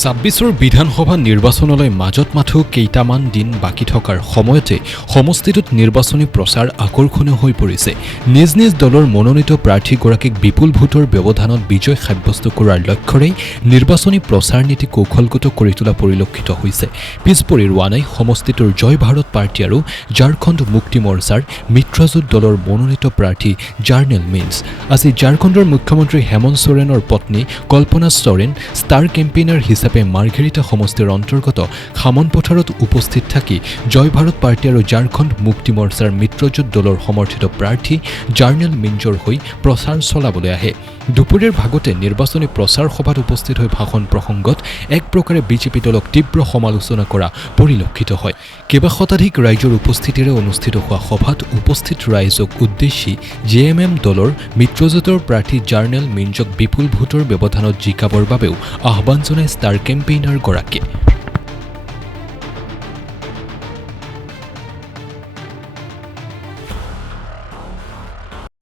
২৬ৰ বিধানসভা নিৰ্বাচনলৈ মাজত মাথো কেইটামান দিন বাকী থকাৰ সময়তে সমষ্টিটোত নিৰ্বাচনী প্ৰচাৰ আকৰ্ষণীয় হৈ পৰিছে। নিজ নিজ দলৰ মনোনীত প্ৰাৰ্থীগৰাকীক বিপুল ভোটৰ ব্যৱধানত বিজয় সাব্যস্ত কৰাৰ লক্ষ্যৰে নিৰ্বাচনী প্ৰচাৰ নীতি কৌশলগত কৰি তোলা পৰিলক্ষিত হৈছে। পিছপৰি ৰোৱা নাই সমষ্টিটোৰ জয় ভাৰত পাৰ্টি আৰু ঝাৰখণ্ড মুক্তি মৰ্চাৰ মিত্ৰজোঁট দলৰ মনোনীত প্ৰাৰ্থী জাৰ্নেল মিন্স। আজি ঝাৰখণ্ডৰ মুখ্যমন্ত্ৰী হেমন্ত সোৰেনৰ পত্নী কল্পনা সোৰেন ষ্টাৰ কেম্পেইনাৰ হিচাপে মাৰ্ঘেৰিটা সমষ্টিৰ অন্তৰ্গত খামন পথাৰত উপস্থিত থাকি জয় ভাৰত পাৰ্টি আৰু ঝাৰখণ্ড মুক্তি মৰ্চাৰ মিত্ৰজোঁট দলৰ সমৰ্থিত প্ৰাৰ্থী জাৰ্নেল মিন্সৰ হৈ প্ৰচাৰ চলাবলৈ আহে। দুপৰীয়াৰ ভাগতে নিৰ্বাচনী প্ৰচাৰ সভাত উপস্থিত হৈ ভাষণ প্ৰসংগত এক প্ৰকাৰে বিজেপি দলক তীব্ৰ সমালোচনা কৰা পৰিলক্ষিত হয়। কেইবা শতাধিক ৰাইজৰ উপস্থিতিৰে অনুষ্ঠিত হোৱা সভাত উপস্থিত ৰাইজক উদ্দেশ্যি JMM দলৰ মিত্ৰজোঁটৰ প্ৰাৰ্থী জাৰ্নেল মিন্সক বিপুল ভোটৰ ব্যৱধানত জিকাবৰ বাবেও আহ্বান জনায় ষ্টাৰ কেম্পেইনাৰ গৰাকীয়ে।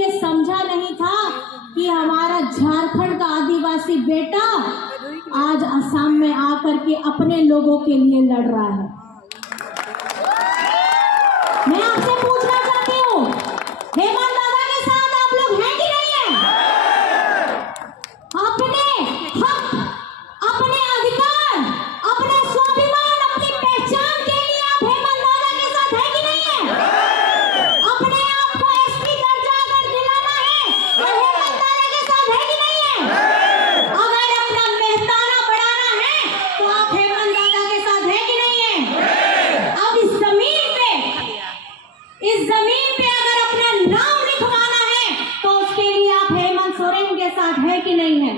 ये समझा नहीं था कि हमारा झारखंड का आदिवासी बेटा आज असम में आकर के अपने लोगों के लिए लड़ रहा है। मैं आपसे पूछना चाहती हूँ, हेमंत दादा के साथ आप लोग हैं कि नहीं है? अपने हक, अपने अधिकार, अपने स्वाभिमान, अपनी पहचान के लिए आप हेमंत दादा के साथ हैं कि नहीं है? अपने आप को SP दर्जा अगर दिलाना है तो हेमंत दादा के साथ है कि नहीं है? अगर अपना मेहताना बढ़ाना है तो आप हेमंत दादा के साथ है कि नहीं है? अब इस जमीन पे अगर अपना नाम लिखवाना है तो उसके लिए आप हेमंत सोरेन के साथ है कि नहीं है?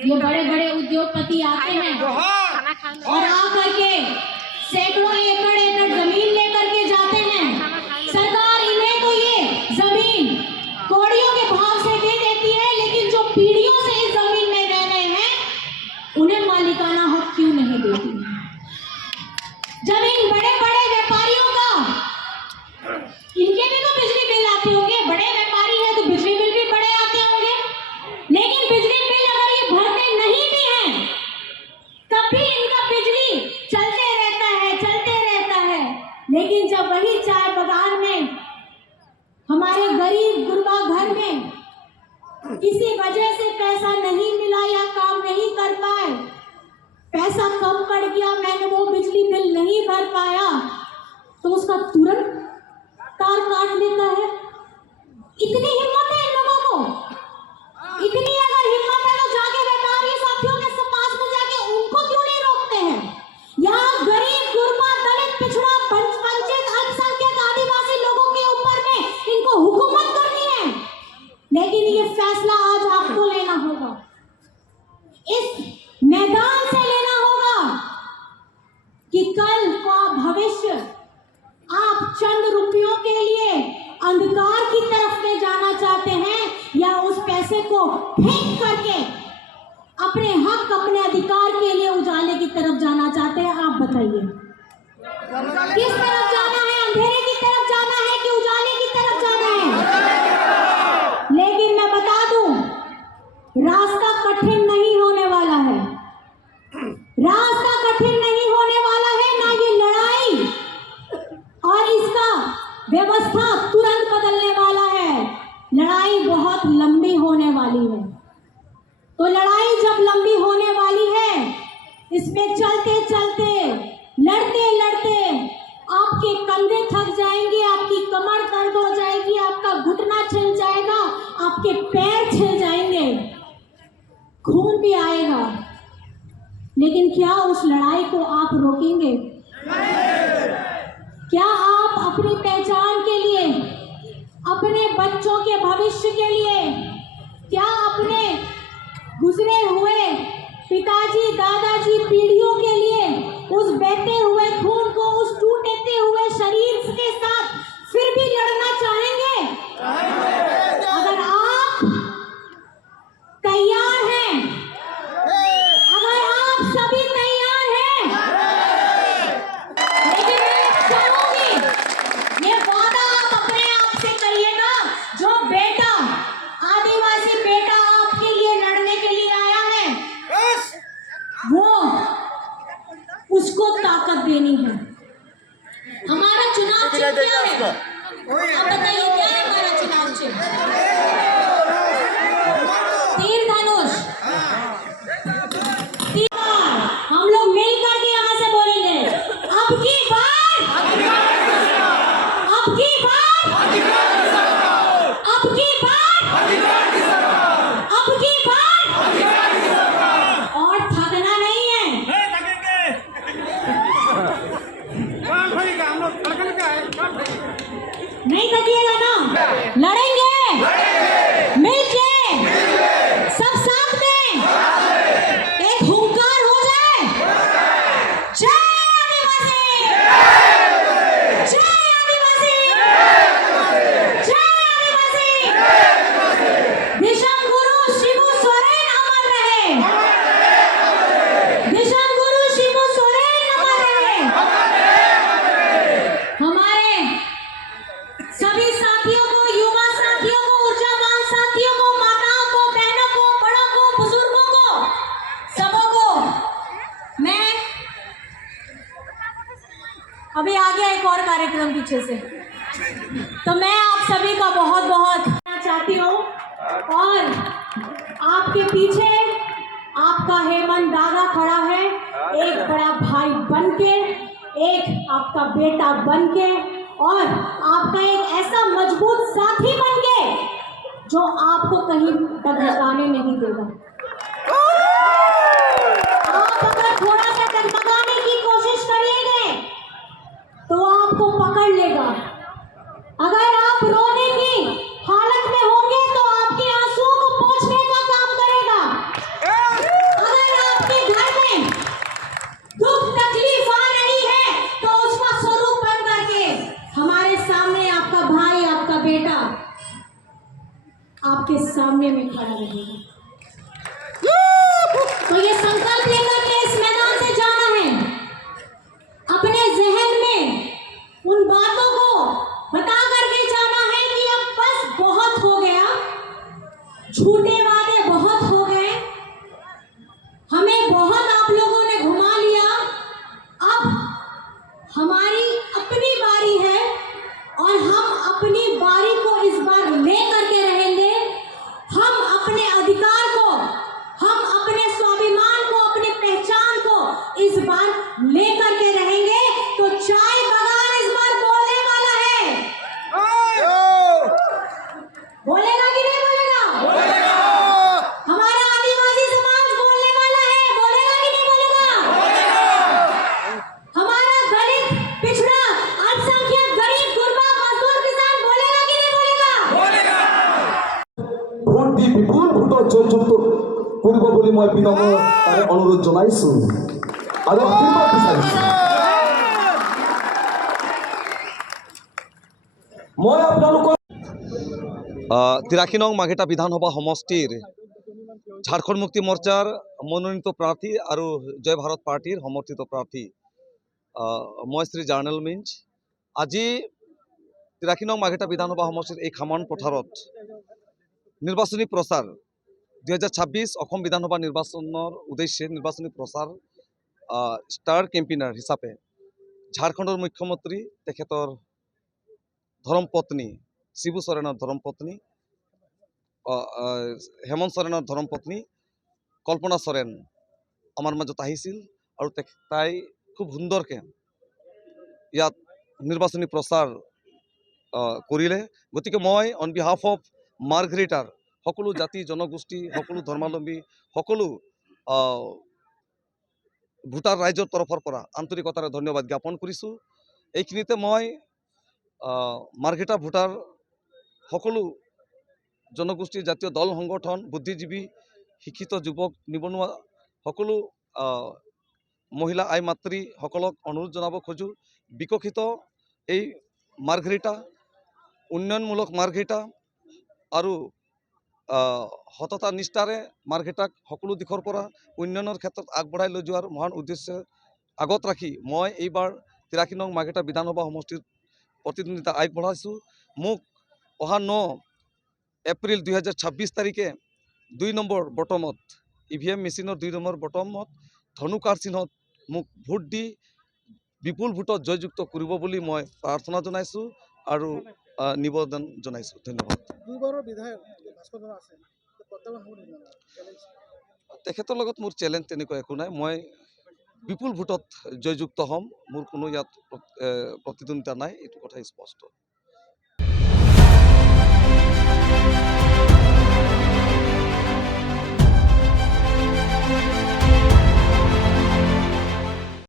ये बड़े बड़े उद्योगपति आते हैं और आकर के सैकड़ों एकड़ जमीन लेकर के जाते हैं। सरकार इन्हें तो ये जमीन कौड़ियों के भाव से दे देती है, लेकिन जो पीढ़ियों से इस जमीन में रह रहे हैं उन्हें मालिकाना हक क्यों नहीं देती? जमीन बड़े बड़े व्यापारियों का, इनके भी तो बिजली बिल आते होंगे, बड़े व्यापारी हैं तो बिजली बिल भी बड़े आते होंगे, लेकिन बिजली बिल अगर ये भरते नहीं भी हैं तब भी इनका बिजली चलते रहता है। लेकिन जब वही चाय बागान में हमारे गरीब गुरबा घर में किसी वजह से पैसा नहीं मिला या काम नहीं कर पाए, पैसा कम पड़ गया, मैंने वो बिजली बिल नहीं भर पाया, तो उसका तुरंत तार काट लेता है। इतनी हिम्मत है इन लोगों को, इतनी अगर हिम्मत है तो जाके व्यापारी साथियों के पास में जाके उनको क्यों नहीं रोकते हैं? यहाँ गरीब गुरबा दलित पिछड़ा वंचित अल्पसंख्यक आदिवासी लोगों के ऊपर में इनको हुकूमत करनी है, लेकिन ये फैसला आज आपको लेना होगा, इस मैदान से लेना होगा कि कल का भविष्य आप चंद रुपयों के लिए अंधकार की तरफ में जाना चाहते हैं या उस पैसे को फेंक करके अपने हक, अपने अधिकार के लिए उजाले की तरफ जाना चाहते हैं? आप बताइए, किस तरफ जाना है? अंधेरे की तरफ जाना है कि उजाले की तरफ जाना है? लेकिन मैं बता दूं, रास्ता कठिन नहीं होने वाला है, रास्ता कठिन नहीं होने वाला है, ना ये लड़ाई और इसका व्यवस्था तुरंत बदलने वाला है। लड़ाई बहुत लंबी होने वाली है। तो लड़ाई जब लंबी होने वाली है, इसमें चलते चलते, लड़ते लड़ते आपके कंधे थक जाएंगे, आपकी कमर दर्द हो जाएगी, आपका घुटना छिल जाएगा, आपके पैर छिल जाएंगे, खून भी आएगा, लेकिन क्या उस लड़ाई को आप रोकेंगे? क्या आप अपनी पहचान के लिए, अपने बच्चों के भविष्य के लिए, क्या अपने गुजरे हुए पिताजी दादाजी पीढ़ियों के लिए उस बहते हुए खून को, उस टूटते हुए शरीर के साथ फिर भी लड़ना चाहेंगे? अगर आप तैयार हैं, अगर आप सभी तैयार हैं, लेकिन मैं चाहूंगी ये वादा आप अपने आप से करिएगा, जो बेटा, आदिवासी बेटा आपके लिए लड़ने के लिए आया है, वो उसको ताकत देनी है। हमारा चुनाव चिन्ह क्या है? आप बताइए क्या है हमारा चुनाव चिन्ह? तीर धनुष। हम लोग मिल करके यहाँ से बोलेंगे, अब की बार, अब की बार, अब की बार, अब की बार, और थकना नहीं है। नहीं थकिएगा ना, लड़ेंगे मिलके, सब साथ में, एक हुंकार हो जाए। जय आदिवासी, जय आदिवासी, जय आदिवासी। विषम गुरु शिबू सोरेन अमर रहे, विषम गुरु शिबू सोरेन अमर रहे। हमारे सभी साथियों को, युवा साथियों को, ऊर्जावान साथियों को, माताओं को, बहनों को, बड़ों को, बुजुर्गों को, सबों को मैं अभी आ गया एक और कार्यक्रम पीछे से, तो मैं आप सभी का बहुत बहुत चाहती हूँ। और आपके पीछे आपका हेमंत दादा खड़ा है, एक बड़ा भाई बनके, एक आपका बेटा बनके, और आपका एक ऐसा मजबूत साथी बनके जो आपको कहीं डगमगाने नहीं देगा। आप अगर थोड़ा सा डगमगाने की कोशिश करिएगा तो आपको पकड़ लेगा। अगर आप रोने की हालत में होंगे तो आपके आंसुओं को पोंछने का काम करेगा। अगर आपके घर में दुख तकलीफ आ रही है तो उसका स्वरूप बन करके हमारे सामने आपका भाई, आपका बेटा आपके सामने में खड़ा रहेगा। तो ये संकल्प लेकर के इस मैदान से जाना है। अपने जहन में उन बातों को बता करके जाना है कि अब बस बहुत हो गया, झूठे वादे बहुत हो गए, हमें बहुत आप लोगों ने घुमा लिया। अब हमारी अपनी बारी है और हम अपनी बारी को इस बार ले करके रहेंगे। हम अपने अधिकार को, हम अपने स्वाभिमान को, अपनी पहचान को इस बार ले करके रहेंगे। तो चाय बगान इस बार बोलने वाला है। बोलेगा कि नहीं बोलेगा? हमारा आदिवासी समाज बोलने वाला है, बोलेगा कि नहीं बोलेगा? हमारा दलित, पिछड़ा, अल्पसंख्यक, गरीब, गुरबा, मजदूर, किसान बोलेगा कि नहीं बोलेगा? ভোট দি বিপুল ভোটৰ জয়যুক্ত কৰিব বুলি মই বিনম্ৰ তাৰে অনুৰোধ জনাইছোঁ আৰু আশীৰ্বাদ বিচাৰিছোঁ। মই আপোনালোকৰ তিৰাশী নং মাঘেটা বিধানসভা সমষ্টিৰ ঝাৰখণ্ড মুক্তি মৰ্চাৰ মনোনীত প্ৰাৰ্থী আৰু জয় ভাৰত পাৰ্টীৰ সমৰ্থিত প্ৰাৰ্থী মই শ্ৰী জাৰ্নেল মিঞ্জ। আজি তিৰাশী নং মাঘেটা বিধানসভা সমষ্টিৰ এই খামান পথাৰত নিৰ্বাচনী প্ৰচাৰ 2026 অসম বিধানসভা নিৰ্বাচনৰ উদ্দেশ্যে নিৰ্বাচনী প্ৰচাৰ ষ্টাৰ কেম্পেইনাৰ হিচাপে ঝাৰখণ্ডৰ মুখ্যমন্ত্ৰী তেখেতৰ ধৰ্মপত্নী শিবু সোৰেনৰ ধৰ্মপত্নী হেমন্ত সোৰেনৰ ধৰ্মপত্নী কল্পনা সোৰেন আমাৰ মাজত আহিছিল আৰু তাই খুব সুন্দৰকৈ ইয়াত নিৰ্বাচনী প্ৰচাৰ কৰিলে। গতিকে মই অন বিহাফ অফ মাৰ্ঘেৰিটাৰ সকলো জাতি জনগোষ্ঠী, সকলো ধৰ্মাৱলম্বী, সকলো ভোটাৰ ৰাইজৰ তৰফৰ পৰা আন্তৰিকতাৰে ধন্যবাদ জ্ঞাপন কৰিছোঁ। এইখিনিতে মই মাৰ্ঘেৰিটা ভোটাৰ সকলো জনগোষ্ঠীৰ জাতীয় দল সংগঠন, বুদ্ধিজীৱী, শিক্ষিত যুৱক, নিবনুৱা সকলো মহিলা আই মাতৃসকলক অনুৰোধ জনাব খোজোঁ, বিকশিত এই মাৰ্ঘেৰিটা, উন্নয়নমূলক মাৰ্ঘেৰিটা আৰু সততা নিষ্ঠাৰে মাৰ্ঘেৰিটাক সকলো দিশৰ পৰা উন্নয়নৰ ক্ষেত্ৰত আগবঢ়াই লৈ যোৱাৰ মহান উদ্দেশ্য আগত ৰাখি মই এইবাৰ 83 নং মাৰ্ঘেৰিটা বিধানসভা সমষ্টিৰ প্ৰতিদ্বন্দ্বিতা আগবঢ়াইছোঁ। মোক অহা 9 এপ্ৰিল 2026 তাৰিখে 2 নম্বৰ বটমত, EVM মেচিনৰ 2 নম্বৰ বটমত ধনুকাৰ চিহ্নত মোক ভোট দি বিপুল ভোটত জয়যুক্ত কৰিব বুলি মই প্ৰাৰ্থনা জনাইছোঁ আৰু নিবেদন জনাইছোঁ। ধন্যবাদ। দুবাৰৰ বিধায়ক ভাস্কৰ বৰ্মা আছে, প্ৰত্যাহ্বান হ'ব নেকি চেলেঞ্জ? তেখেতৰ লগত মোৰ চেলেঞ্জ তেনেকুৱা একো নাই। মই বিপুল ভোটত জয়যুক্ত হ'ম। মোৰ কোনো ইয়াত প্ৰতিদ্বন্দ্বিতা নাই, এইটো কথা স্পষ্ট।